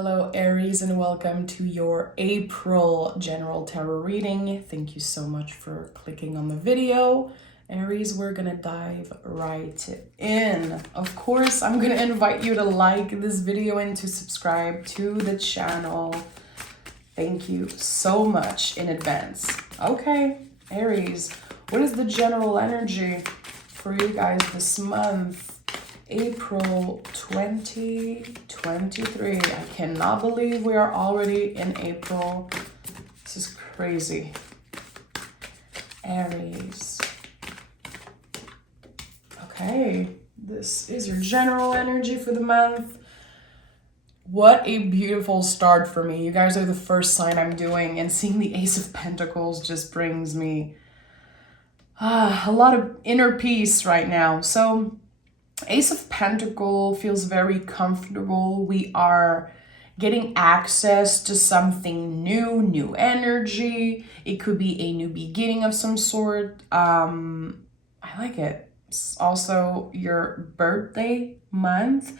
Hello Aries, and welcome to your April general tarot reading. Thank you so much for clicking on the video. Aries, we're gonna dive right in. Of course, I'm gonna invite you to like this video and to subscribe to the channel. Thank you so much in advance. Okay, Aries, what is the general energy for you guys this month? April 2023. I cannot believe we are already in April. This is crazy. Aries. Okay, this is your general energy for the month. What a beautiful start for me. You guys are the first sign I'm doing, and seeing the Ace of Pentacles just brings me a lot of inner peace right now. So Ace of Pentacle feels very comfortable. We are getting access to something new energy. It could be a new beginning of some sort. I like it. It's also your birthday month.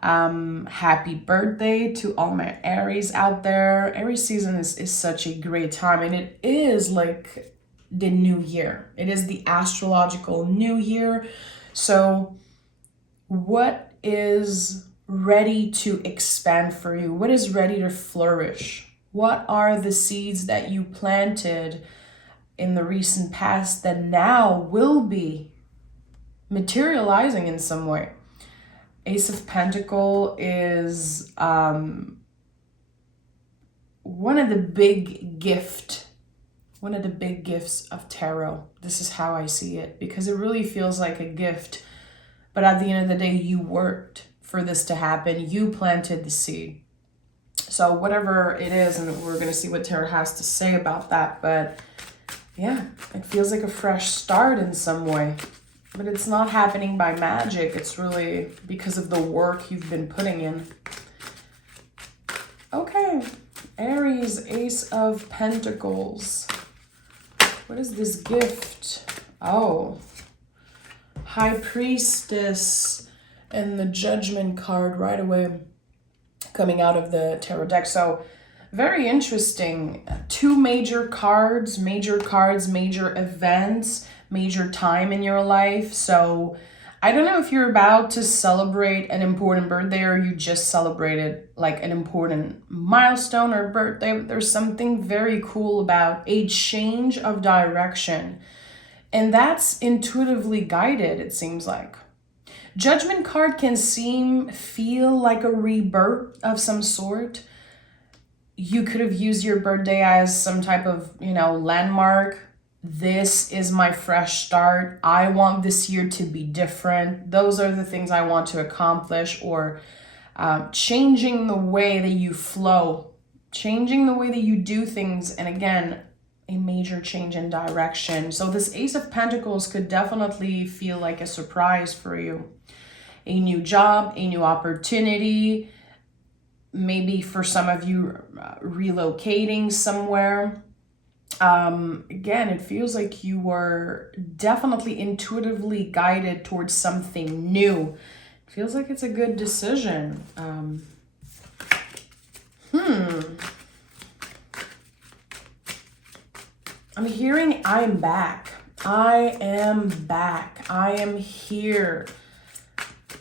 Happy birthday to all my Aries out there. Aries season is such a great time, and it is like the new year. It is the astrological new year. So what is ready to expand for you? What is ready to flourish? What are the seeds that you planted in the recent past that now will be materializing in some way? Ace of Pentacle is one of the big gifts of tarot. This is how I see it, because it really feels like a gift. But at the end of the day, you worked for this to happen. You planted the seed. So whatever it is, and we're going to see what tarot has to say about that. But yeah, it feels like a fresh start in some way. But it's not happening by magic. It's really because of the work you've been putting in. Okay, Aries, Ace of Pentacles. What is this gift? Oh, High Priestess and the Judgment card right away coming out of the tarot deck. So very interesting. Two major cards, major events, major time in your life. So I don't know if you're about to celebrate an important birthday or you just celebrated like an important milestone or birthday. There's something very cool about a change of direction. And that's intuitively guided, it seems like. Judgment card can feel like a rebirth of some sort. You could have used your birthday as some type of, landmark. This is my fresh start. I want this year to be different. Those are the things I want to accomplish, or changing the way that you flow, changing the way that you do things. And again, a major change in direction. So this Ace of Pentacles could definitely feel like a surprise for you. A new job, a new opportunity, maybe for some of you relocating somewhere. Again, it feels like you were definitely intuitively guided towards something new. It feels like it's a good decision. I'm hearing I am back. I am back. I am here.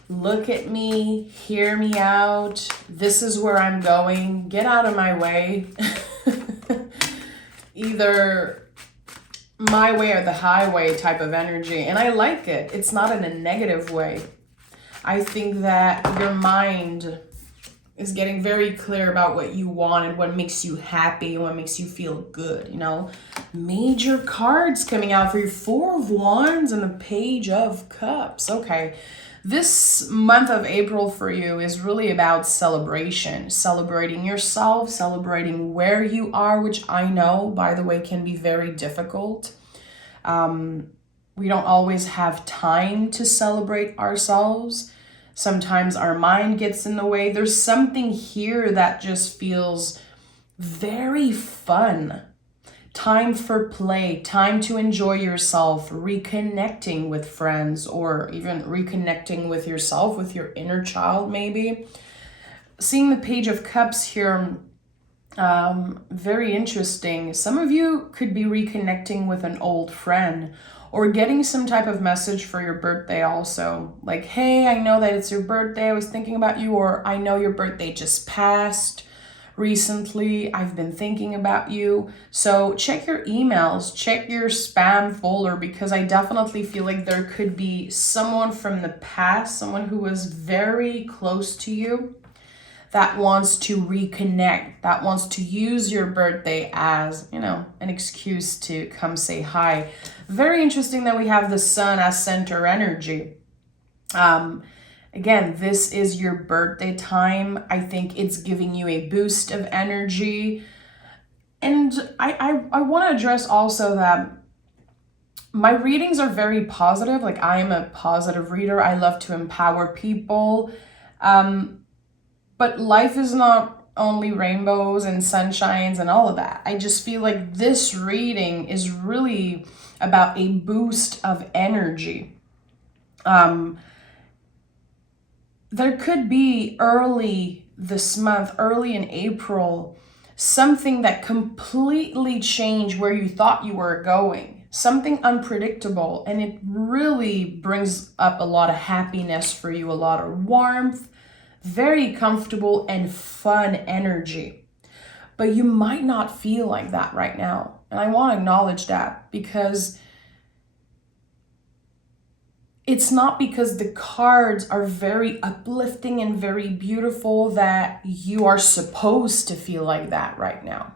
Look at me. Hear me out. This is where I'm going. Get out of my way. Either my way or the highway type of energy. And I like it. It's not in a negative way. I think that your mind is getting very clear about what you want and what makes you happy and what makes you feel good, Major cards coming out for you. 4 of Wands and the Page of Cups. Okay, this month of April for you is really about celebration. Celebrating yourself, celebrating where you are, which I know, by the way, can be very difficult. We don't always have time to celebrate ourselves. Sometimes our mind gets in the way. There's something here that just feels very fun. Time for play, time to enjoy yourself, reconnecting with friends, or even reconnecting with yourself, with your inner child maybe. seeing the Page of Cups here, very interesting. Some of you could be reconnecting with an old friend or getting some type of message for your birthday also. Like, hey, I know that it's your birthday. I was thinking about you, or I know your birthday just passed recently. I've been thinking about you. So check your emails, check your spam folder, because I definitely feel like there could be someone from the past, someone who was very close to you, that wants to reconnect, that wants to use your birthday as, you know, an excuse to come say hi. Very interesting that we have the sun as center energy. Again, this is your birthday time. I think it's giving you a boost of energy. And I want to address also that my readings are very positive. Like, I am a positive reader. I love to empower people. But life is not only rainbows and sunshines and all of that. I just feel like this reading is really about a boost of energy. There could be early this month, early in April, something that completely changed where you thought you were going. Something unpredictable, and it really brings up a lot of happiness for you, a lot of warmth, very comfortable and fun energy. But you might not feel like that right now. And I want to acknowledge that, because it's not because the cards are very uplifting and very beautiful that you are supposed to feel like that right now.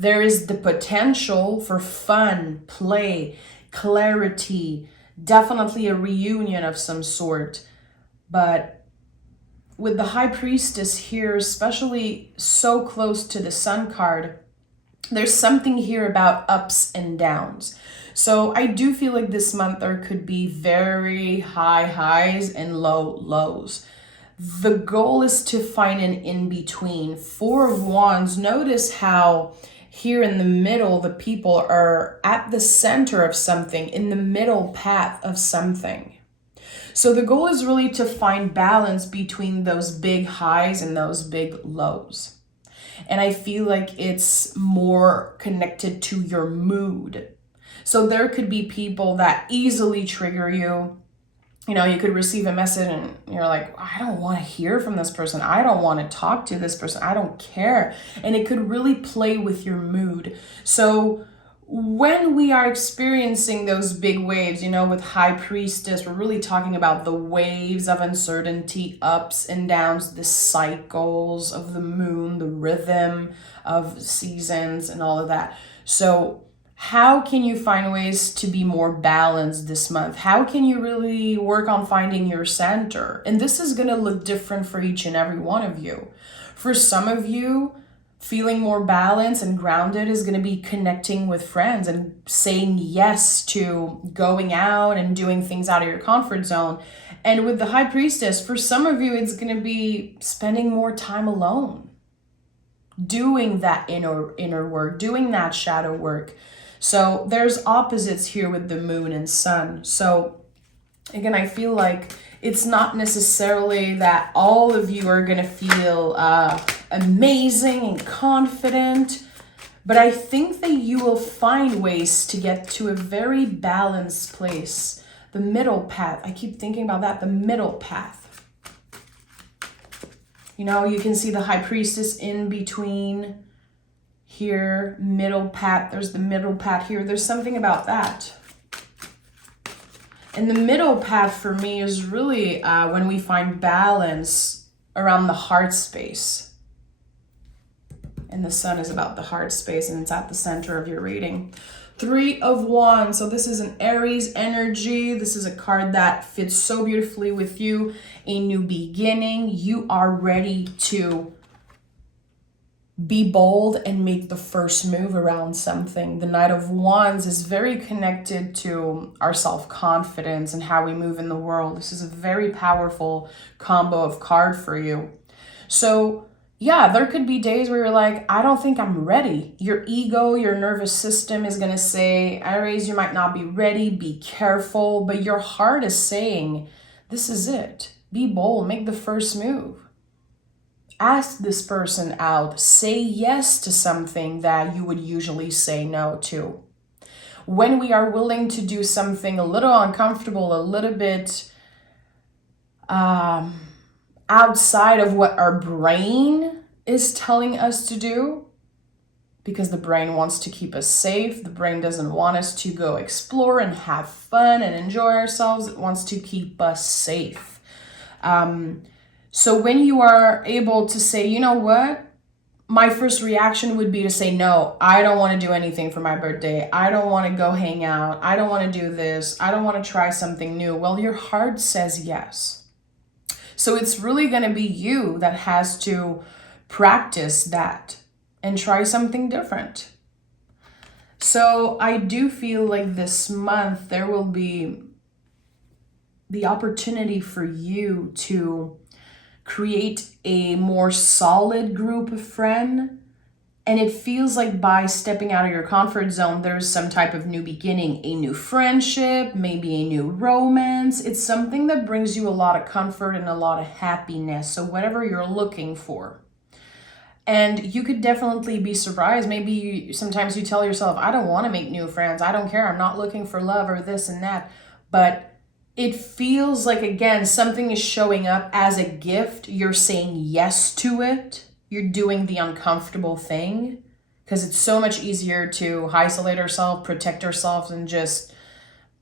There is the potential for fun, play, clarity, definitely a reunion of some sort. But with the High Priestess here, especially so close to the Sun card, there's something here about ups and downs. So I do feel like this month there could be very high highs and low lows. The goal is to find an in-between. Four of Wands, notice how here in the middle, the people are at the center of something, in the middle path of something. So the goal is really to find balance between those big highs and those big lows. And I feel like it's more connected to your mood. So there could be people that easily trigger you. You know, you could receive a message and you're like, I don't want to hear from this person. I don't want to talk to this person. I don't care. And it could really play with your mood. So when we are experiencing those big waves, you know, with High Priestess, we're really talking about the waves of uncertainty, ups and downs, the cycles of the moon, the rhythm of seasons and all of that. So how can you find ways to be more balanced this month? How can you really work on finding your center? And this is going to look different for each and every one of you. For some of you, feeling more balanced and grounded is going to be connecting with friends and saying yes to going out and doing things out of your comfort zone. And with the High Priestess, for some of you, it's going to be spending more time alone, doing that inner work, doing that shadow work. So there's opposites here with the moon and sun. So again, I feel like it's not necessarily that all of you are going to feel amazing and confident, but I think that you will find ways to get to a very balanced place. The middle path. I keep thinking about that, the middle path. You know, you can see the High Priestess in between here, middle path. There's the middle path here. There's something about that. And the middle path for me is really when we find balance around the heart space. And the sun is about the heart space, and it's at the center of your reading. Three of Wands. So this is an Aries energy. This is a card that fits so beautifully with you. A new beginning. You are ready to be bold and make the first move around something. The Knight of Wands is very connected to our self-confidence and how we move in the world. This is a very powerful combo of card for you. So yeah, there could be days where you're like, I don't think I'm ready. Your ego, your nervous system is going to say, Aries, you might not be ready. Be careful. But your heart is saying, this is it. Be bold. Make the first move. Ask this person out. Say yes to something that you would usually say no to. When we are willing to do something a little uncomfortable, a little bit outside of what our brain is telling us to do, because the brain wants to keep us safe. The brain doesn't want us to go explore and have fun and enjoy ourselves. It wants to keep us safe. So when you are able to say, you know what? My first reaction would be to say, no, I don't want to do anything for my birthday. I don't want to go hang out. I don't want to do this. I don't want to try something new. Well, your heart says yes. So it's really going to be you that has to practice that and try something different. So I do feel like this month there will be the opportunity for you to create a more solid group of friends. And it feels like by stepping out of your comfort zone, there's some type of new beginning, a new friendship, maybe a new romance. It's something that brings you a lot of comfort and a lot of happiness. So whatever you're looking for. And you could definitely be surprised. Maybe sometimes you tell yourself, I don't want to make new friends. I don't care. I'm not looking for love or this and that. But it feels like, again, something is showing up as a gift. You're saying yes to it. You're doing the uncomfortable thing, because it's so much easier to isolate ourselves, protect ourselves, and just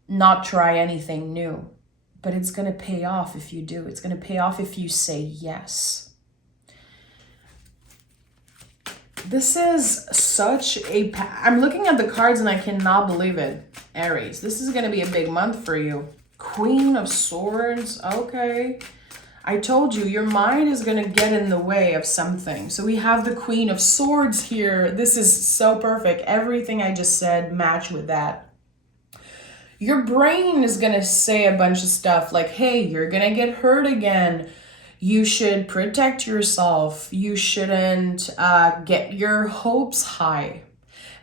not try anything new. But it's going to pay off if you do. It's going to pay off if you say yes. This is such a... I'm looking at the cards and I cannot believe it. Aries, this is going to be a big month for you. Queen of Swords. Okay. I told you, your mind is going to get in the way of something. So we have the Queen of Swords here. This is so perfect. Everything I just said match with that. Your brain is going to say a bunch of stuff like, hey, you're going to get hurt again. You should protect yourself. You shouldn't get your hopes high.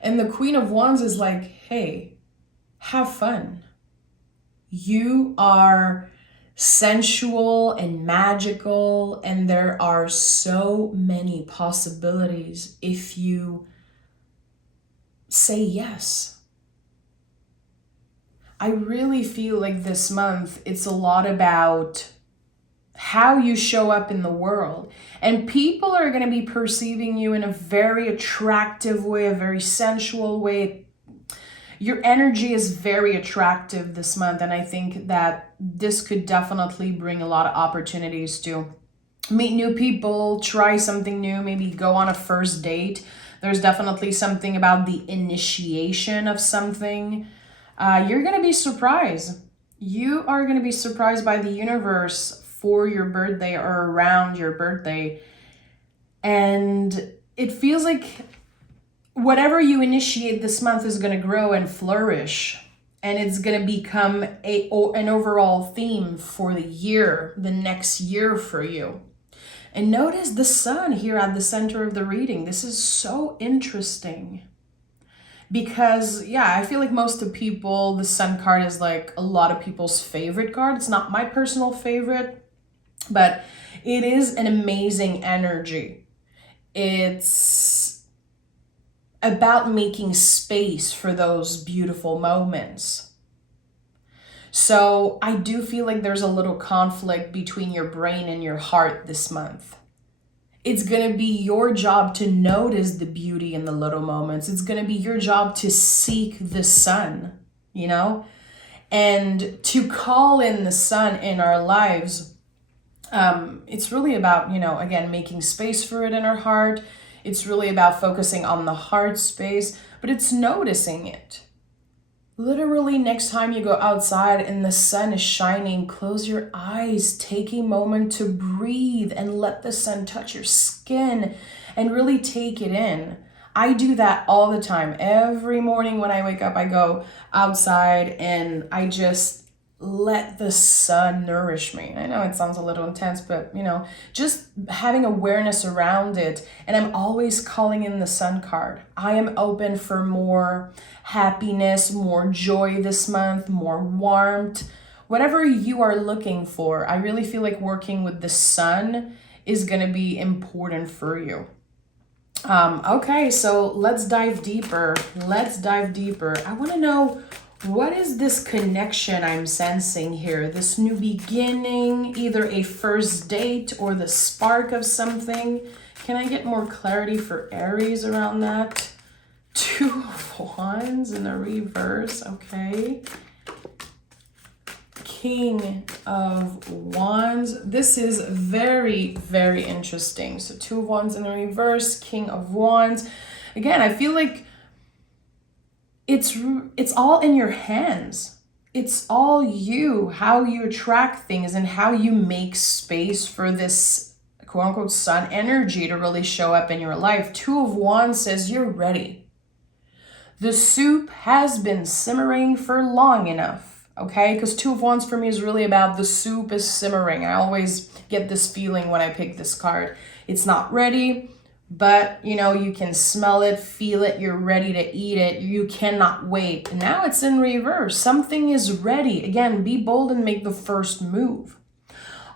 And the Queen of Wands is like, hey, have fun. You are sensual and magical, and there are so many possibilities if you say yes. I really feel like this month it's a lot about how you show up in the world, and people are going to be perceiving you in a very attractive way, a very sensual way. Your energy is very attractive this month, and I think that this could definitely bring a lot of opportunities to meet new people, try something new, maybe go on a first date. There's definitely something about the initiation of something. You're going to be surprised. You are going to be surprised by the universe for your birthday or around your birthday. And it feels like whatever you initiate this month is going to grow and flourish, and it's going to become an overall theme for the year, the next year for you. And notice the sun here at the center of the reading. This is so interesting because, yeah, I feel like most of people, the sun card is like a lot of people's favorite card. It's not my personal favorite, but it is an amazing energy. It's about making space for those beautiful moments. So I do feel like there's a little conflict between your brain and your heart this month. It's going to be your job to notice the beauty in the little moments. It's going to be your job to seek the sun, you know, and to call in the sun in our lives. It's really about, you know, again, making space for it in our heart. It's really about focusing on the heart space, but it's noticing it. Literally, next time you go outside and the sun is shining, close your eyes, take a moment to breathe and let the sun touch your skin and really take it in. I do that all the time. Every morning when I wake up, I go outside and I just let the sun nourish me. I know it sounds a little intense, but you know, just having awareness around it. And I'm always calling in the sun card. I am open for more happiness, more joy this month, more warmth, whatever you are looking for. I really feel like working with the sun is going to be important for you. Okay, so let's dive deeper. Let's dive deeper. I want to know, what is this connection I'm sensing here? This new beginning, either a first date or the spark of something. Can I get more clarity for Aries around that? 2 of Wands in the reverse, okay. King of Wands. This is very, very interesting. So 2 of Wands in the reverse, King of Wands. Again, I feel like it's all in your hands. It's all you, how you attract things and how you make space for this quote unquote sun energy to really show up in your life. 2 of Wands says you're ready. The soup has been simmering for long enough, okay? Because 2 of Wands for me is really about the soup is simmering. I always get this feeling when I pick this card. It's not ready, but you know, you can smell it, feel it, you're ready to eat it. You cannot wait. And now it's in reverse. Something is ready. Again, be bold and make the first move.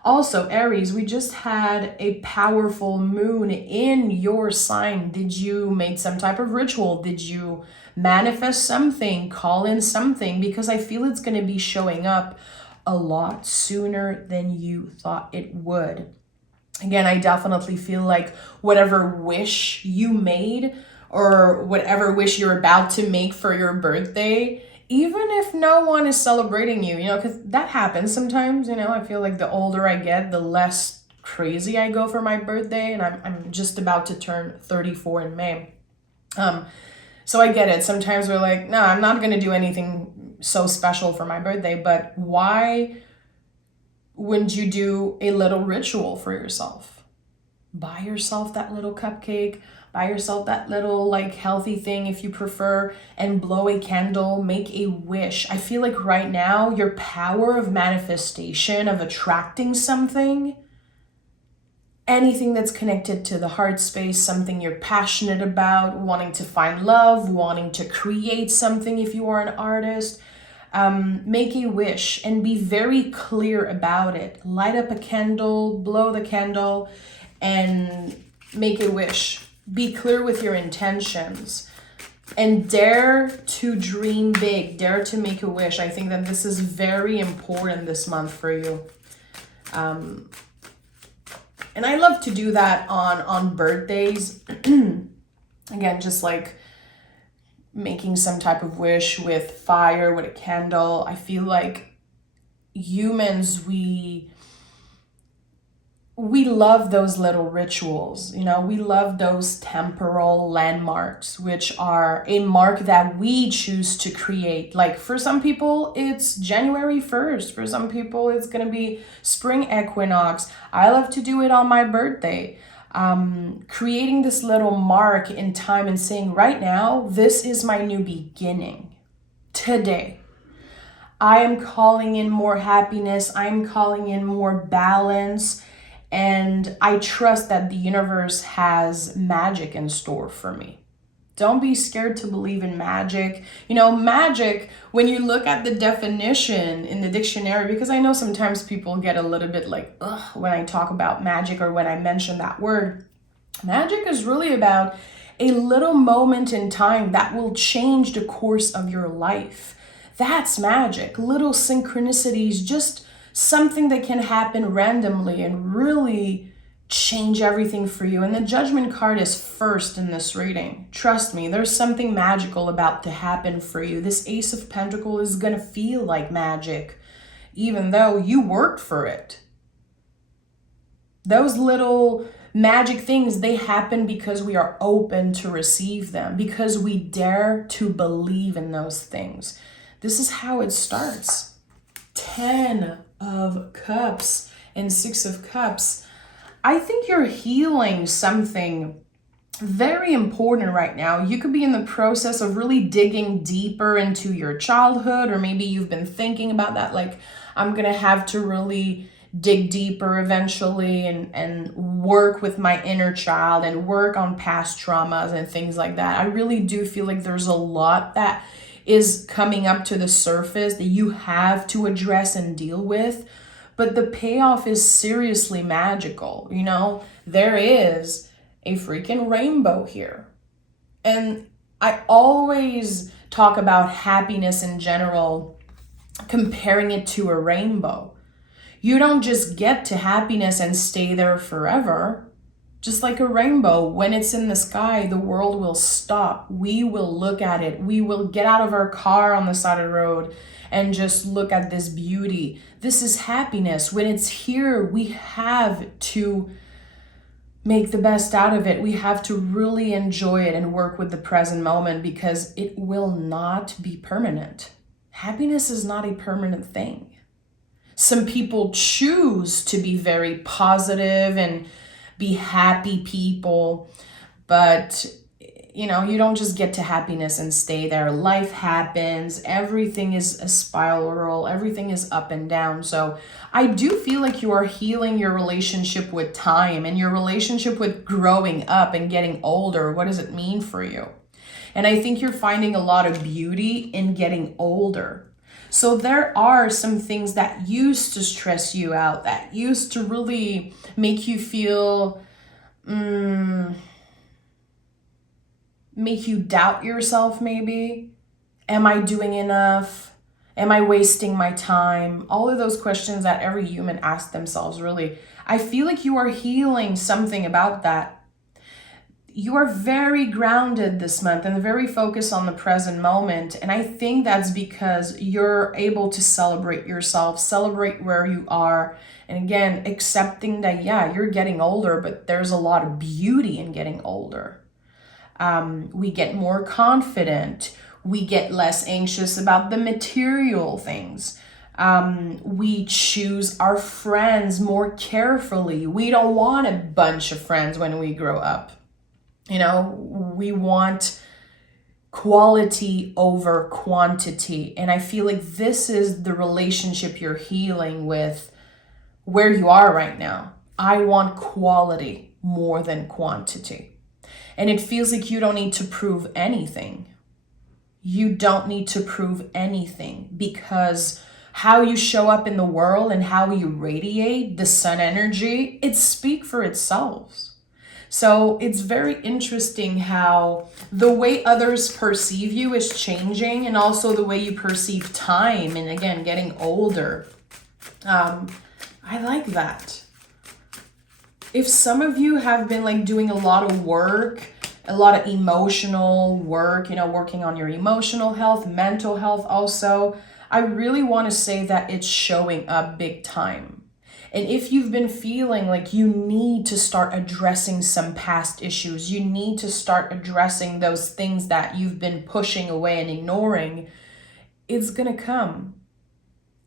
Also, Aries, we just had a powerful moon in your sign. Did you make some type of ritual? Did you manifest something, call in something? Because I feel it's going to be showing up a lot sooner than you thought it would. Again, I definitely feel like whatever wish you made or whatever wish you're about to make for your birthday, even if no one is celebrating you, you know, because that happens sometimes, you know. I feel like the older I get, the less crazy I go for my birthday, and I'm just about to turn 34 in May. So I get it. Sometimes we're like, no, I'm not going to do anything so special for my birthday, but why wouldn't you do a little ritual for yourself? Buy yourself that little cupcake, buy yourself that little like healthy thing if you prefer, and blow a candle, make a wish. I feel like right now your power of manifestation, of attracting something, anything that's connected to the heart space, something you're passionate about, wanting to find love, wanting to create something if you are an artist, make a wish and be very clear about it. Light up a candle, blow the candle, and make a wish. Be clear with your intentions and dare to dream big, dare to make a wish. I think that this is very important this month for you. And I love to do that on birthdays. Again, just like making some type of wish with fire, with a candle. I feel like humans, we love those little rituals, you know, we love those temporal landmarks, which are a mark that we choose to create. Like for some people, it's January 1st. For some people, it's going to be spring equinox. I love to do it on my birthday. Creating this little mark in time and saying, right now, this is my new beginning. Today, I am calling in more happiness. I'm calling in more balance. And I trust that the universe has magic in store for me. Don't be scared to believe in magic. You know, magic, when you look at the definition in the dictionary, because I know sometimes people get a little bit like, ugh, when I talk about magic or when I mention that word. Magic is really about a little moment in time that will change the course of your life. That's magic. Little synchronicities, just something that can happen randomly and really change everything for you. And the Judgment card is first in this reading. Trust me, there's something magical about to happen for you. This Ace of Pentacles is going to feel like magic, even though you worked for it. Those little magic things, they happen because we are open to receive them, because we dare to believe in those things. This is how it starts. 10 of Cups and 6 of Cups. I think you're healing something very important right now. You could be in the process of really digging deeper into your childhood, or maybe you've been thinking about that, like, I'm gonna have to really dig deeper eventually and work with my inner child and work on past traumas and things like that. I really do feel like there's a lot that is coming up to the surface that you have to address and deal with. but the payoff is seriously magical. You know, there is a freaking rainbow here. And I always talk about happiness in general, comparing it to a rainbow. You don't just get to happiness and stay there forever. Just like a rainbow, when it's in the sky, the world will stop. We will look at it. We will get out of our car on the side of the road and just look at this beauty. This is happiness. When it's here, we have to make the best out of it. We have to really enjoy it and work with the present moment, because it will not be permanent. Happiness is not a permanent thing. Some people choose to be very positive and be happy people, but you know, you don't just get to happiness and stay there. Life happens. Everything is a spiral. Everything is up and down. So I do feel like you are healing your relationship with time and your relationship with growing up and getting older. What does it mean for you? And I think you're finding a lot of beauty in getting older. So there are some things that used to stress you out, that used to really make you feel, make you doubt yourself maybe. Am I doing enough? Am I wasting my time? All of those questions that every human asks themselves, really. I feel like you are healing something about that. You are very grounded this month and very focused on the present moment. And I think that's because you're able to celebrate yourself, celebrate where you are. And again, accepting that, yeah, you're getting older, but there's a lot of beauty in getting older. We get more confident. We get less anxious about the material things. We choose our friends more carefully. We don't want a bunch of friends when we grow up. You know, we want quality over quantity. And I feel like this is the relationship you're healing with where you are right now. I want quality more than quantity. And it feels like you don't need to prove anything. You don't need to prove anything, because how you show up in the world and how you radiate the sun energy, it speaks for itself. So it's very interesting how the way others perceive you is changing, and also the way you perceive time, and again, getting older. I like that. If some of you have been like doing a lot of work, a lot of emotional work, you know, working on your emotional health, mental health also, I really want to say that it's showing up big time. And if you've been feeling like you need to start addressing some past issues, you need to start addressing those things that you've been pushing away and ignoring, it's going to come.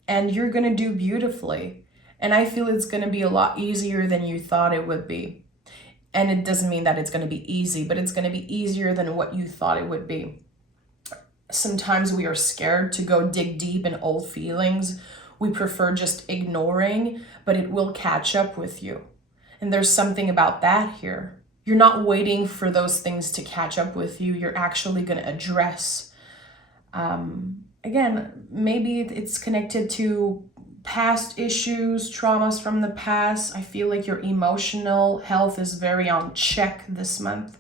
And you're going to do beautifully. And I feel it's going to be a lot easier than you thought it would be. And it doesn't mean that it's going to be easy, but it's going to be easier than what you thought it would be. Sometimes we are scared to go dig deep in old feelings. We prefer just ignoring, but it will catch up with you. And there's something about that here. You're not waiting for those things to catch up with you. You're actually going to address. Again, maybe it's connected to past issues, traumas from the past. I feel like your emotional health is very on check this month.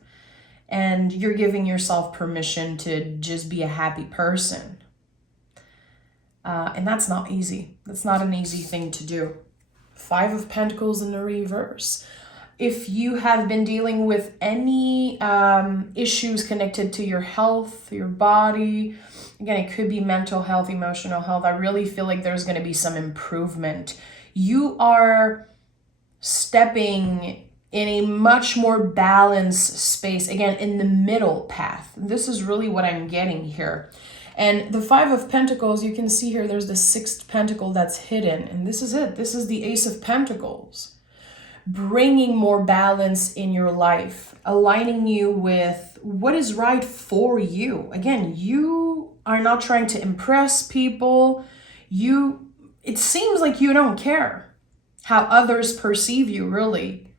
And you're giving yourself permission to just be a happy person. And that's not easy. That's not an easy thing to do. 5 of Pentacles in the reverse. If you have been dealing with any issues connected to your health, your body, again, it could be mental health, emotional health, I really feel like there's going to be some improvement. You are stepping in a much more balanced space, again, in the middle path. This is really what I'm getting here. And the 5 of Pentacles, you can see here, there's the 6th pentacle that's hidden. And this is it. This is the Ace of Pentacles. Bringing more balance in your life. Aligning you with what is right for you. Again, you are not trying to impress people. It seems like you don't care how others perceive you, really.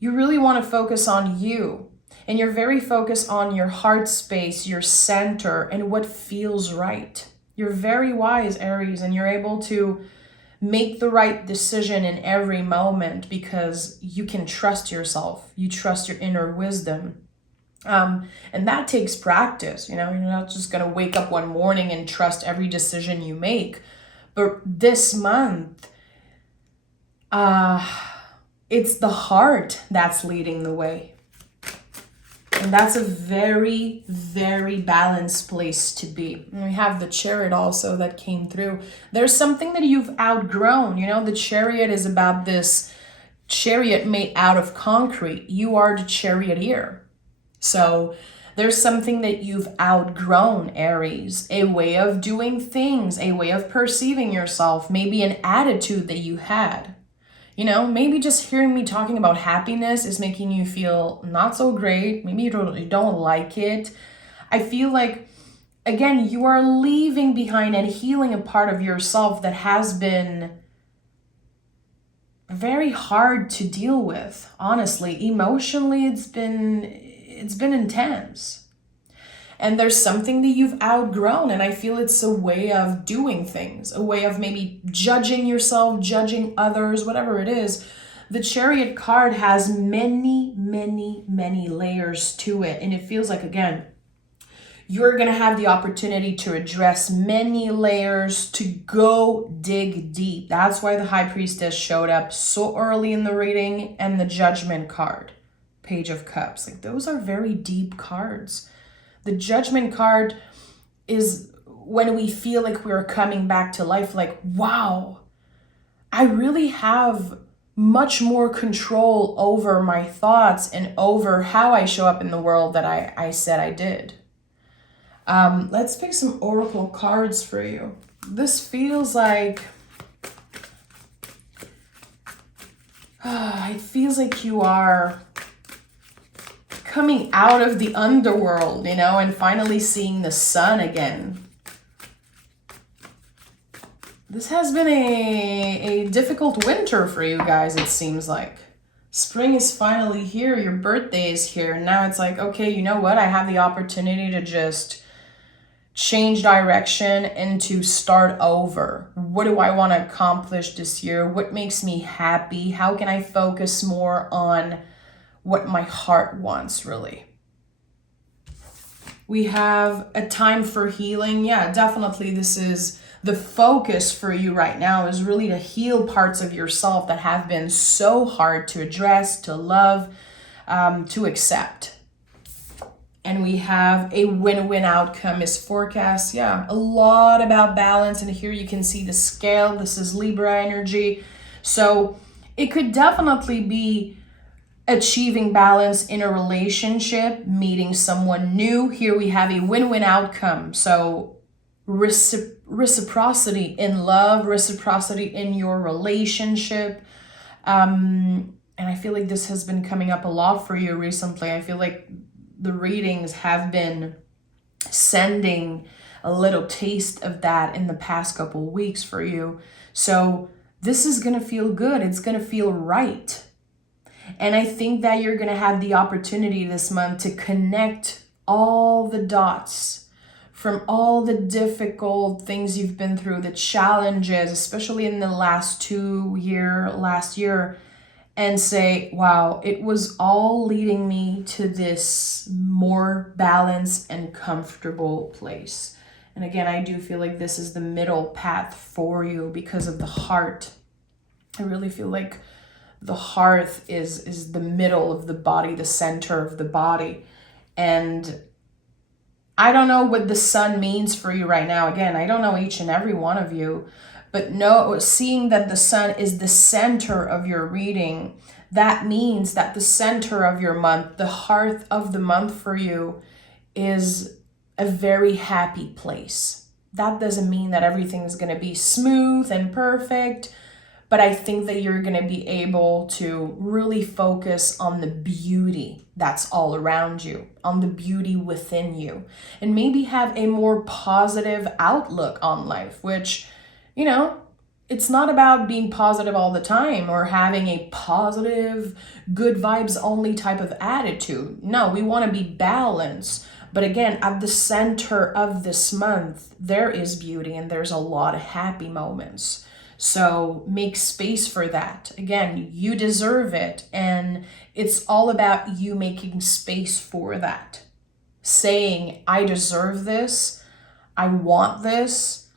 You really want to focus on you. And you're very focused on your heart space, your center, and what feels right. You're very wise, Aries, and you're able to make the right decision in every moment because you can trust yourself. You trust your inner wisdom. And that takes practice. You're not just going to wake up one morning and trust every decision you make. But this month, it's the heart that's leading the way. And that's a very, very balanced place to be. And we have the Chariot also that came through. There's something that you've outgrown. The Chariot is about this chariot made out of concrete. You are the charioteer. So there's something that you've outgrown, Aries. A way of doing things, a way of perceiving yourself, maybe an attitude that you had. Maybe just hearing me talking about happiness is making you feel not so great. Maybe you don't like it. I feel like, again, you are leaving behind and healing a part of yourself that has been very hard to deal with. Honestly, emotionally, it's been intense. And there's something that you've outgrown, and I feel it's a way of doing things, a way of maybe judging yourself, judging others, whatever it is. The Chariot card has many, many, many layers to it, and it feels like, again, you're going to have the opportunity to address many layers, to go dig deep. That's why the High Priestess showed up so early in the reading, and the Judgment card, Page of Cups. Those are very deep cards. The Judgment card is when we feel like we're coming back to life, wow, I really have much more control over my thoughts and over how I show up in the world that I said I did. Let's pick some oracle cards for you. This feels like, it feels like you are coming out of the underworld, and finally seeing the sun again. This has been a difficult winter for you guys, it seems like. Spring is finally here, your birthday is here. Now it's like, okay, you know what? I have the opportunity to just change direction and to start over. What do I want to accomplish this year? What makes me happy? How can I focus more on what my heart wants, really? We have a time for healing. Yeah, definitely this is the focus for you right now, is really to heal parts of yourself that have been so hard to address, to love, to accept. And we have a win-win outcome is forecast. Yeah, a lot about balance. And here you can see the scale. This is Libra energy. So it could definitely be achieving balance in a relationship, meeting someone new. Here we have a win-win outcome. So reciprocity in love, reciprocity in your relationship. And I feel like this has been coming up a lot for you recently. I feel like the readings have been sending a little taste of that in the past couple of weeks for you. So this is going to feel good. It's going to feel right. And I think that you're going to have the opportunity this month to connect all the dots from all the difficult things you've been through, the challenges, especially in the last year, and say, wow, it was all leading me to this more balanced and comfortable place. And again, I do feel like this is the middle path for you because of the heart. I really feel like the heart is the middle of the body, the center of the body. And I don't know what the sun means for you right now. Again, I don't know each and every one of you, but seeing that the sun is the center of your reading, that means that the center of your month, the heart of the month for you, is a very happy place. That doesn't mean that everything is going to be smooth and perfect, but I think that you're going to be able to really focus on the beauty that's all around you, on the beauty within you, and maybe have a more positive outlook on life, which, it's not about being positive all the time or having a positive, good vibes only type of attitude. No, we want to be balanced. But again, at the center of this month, there is beauty and there's a lot of happy moments. So make space for that. Again, you deserve it. And it's all about you making space for that. Saying, I deserve this. I want this.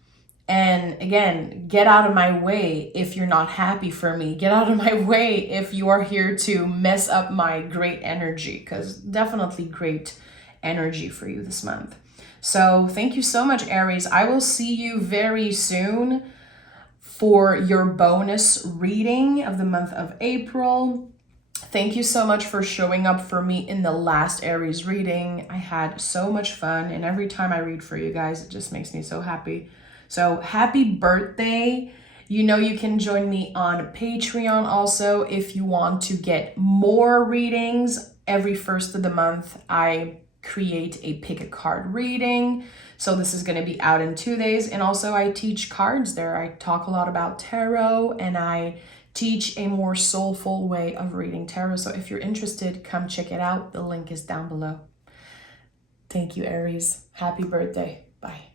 And again, get out of my way if you're not happy for me. Get out of my way if you are here to mess up my great energy, because definitely great energy for you this month. So thank you so much, Aries. I will see you very soon for your bonus reading of the month of April. Thank you so much for showing up for me in the last Aries reading. I had so much fun, and every time I read for you guys, it just makes me so happy. So happy birthday. You know you can join me on Patreon also if you want to get more readings. Every first of the month, I create a pick a card reading. So this is going to be out in 2 days. And also I teach cards there. I talk a lot about tarot, and I teach a more soulful way of reading tarot. So if you're interested, come check it out. The link is down below. Thank you, Aries. Happy birthday. Bye.